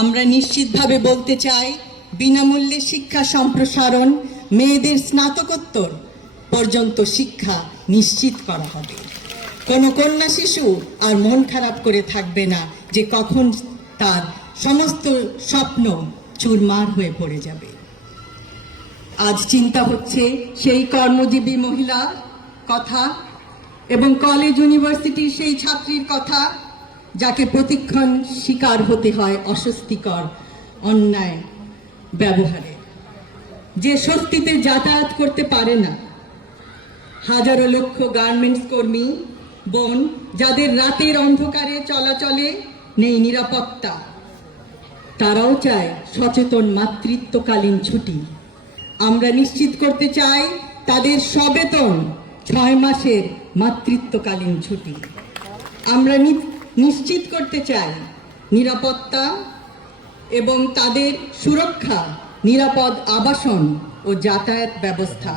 আমরা নিশ্চিতভাবে বলতে চাই, বিনামূল্যে শিক্ষা সম্প্রসারণ, মেয়েদের স্নাতকোত্তর পর্যন্ত শিক্ষা নিশ্চিত করা হবে। কোনো কন্যা শিশু আর মন খারাপ করে থাকবে না যে কখন তার সমস্ত স্বপ্ন চুরমার হয়ে পড়ে যাবে। আজ চিন্তা হচ্ছে সেই কর্মজীবী মহিলা কথা এবং কলেজ ইউনিভার্সিটির সেই ছাত্রীর কথা যাকে প্রতিক্ষণ শিকার হতে হয় অস্বস্তিকর অন্যায় ব্যবহারে, যে স্বস্তিতে যাতায়াত করতে পারে না। হাজারো লক্ষ গার্মেন্টস কর্মী বোন যাদের রাতের অন্ধকারে চলাচলে নেই নিরাপত্তা, তারাও চায় সচেতন মাতৃত্বকালীন ছুটি। আমরা নিশ্চিত করতে চাই তাদের সবেতন 6 মাসের মাতৃত্বকালীন ছুটি। আমরা নিশ্চিত করতে চাই নিরাপত্তা এবং তাদের সুরক্ষা, নিরাপদ আবাসন ও যাতায়াত ব্যবস্থা,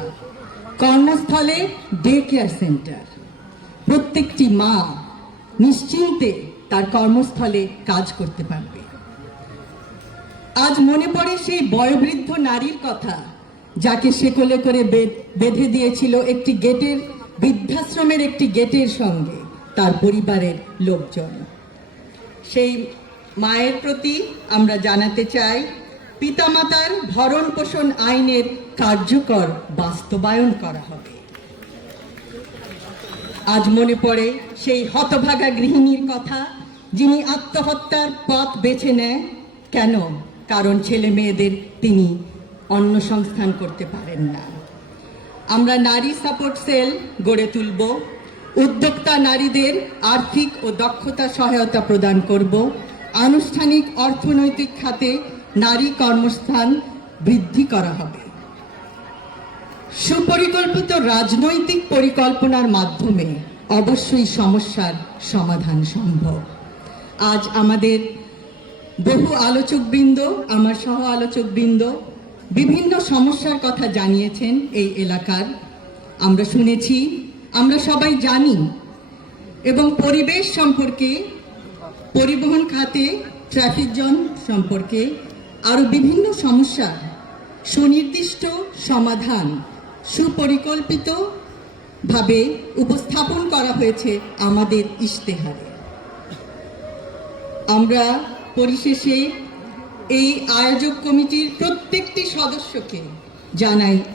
কর্মস্থলে ডে কেয়ার সেন্টার। প্রত্যেকটি মা নিশ্চিন্তে তার কর্মস্থলে কাজ করতে পারবে। আজ মনে পড়ে সেই বয়োবৃদ্ধ নারীর কথা যাকে শেকলে করে বেঁধে দিয়েছিল একটি গেটের, বৃদ্ধাশ্রমের একটি গেটের সঙ্গে তার পরিবারের লোকজন। সেই মায়ের প্রতি আমরা জানাতে চাই, পিতামাতার ভরণ পোষণ আইনের কার্যকর বাস্তবায়ন করা হবে। আজ মনে পড়ে সেই হতভাগা গৃহিণীর কথা যিনি আত্মহত্যার পথ বেছে নেয়। কেন? কারণ ছেলে মেয়েদের তিনি অন্ন সংস্থান করতে পারেন না। আমরা নারী সাপোর্ট সেল গড়ে তুলব, উদ্যোক্তা নারীদের আর্থিক ও দক্ষতা সহায়তা প্রদান করব, আনুষ্ঠানিক অর্থনৈতিক খাতে নারী কর্মস্থান বৃদ্ধি করা হবে। সুপরিকল্পিত রাজনৈতিক পরিকল্পনার মাধ্যমে অবশ্যই সমস্যার সমাধান সম্ভব। আজ আমাদের বহু আলোচকবৃন্দ, আমার সহ আলোচকবৃন্দ বিভিন্ন সমস্যার কথা জানিয়েছেন এই এলাকার। আমরা শুনেছি, আমরা সবাই জানি এবং পরিবেশ সম্পর্কে, পরিবহন খাতে ট্রাফিক জ্যাম সম্পর্কে আরও বিভিন্ন সমস্যার সুনির্দিষ্ট সমাধান সুপরিকল্পিতভাবে উপস্থাপন করা হয়েছে আমাদের ইশতেহারে। আমরা পরিশেষে এই আয়োজক কমিটির প্রত্যেকটি সদস্যকে জানাই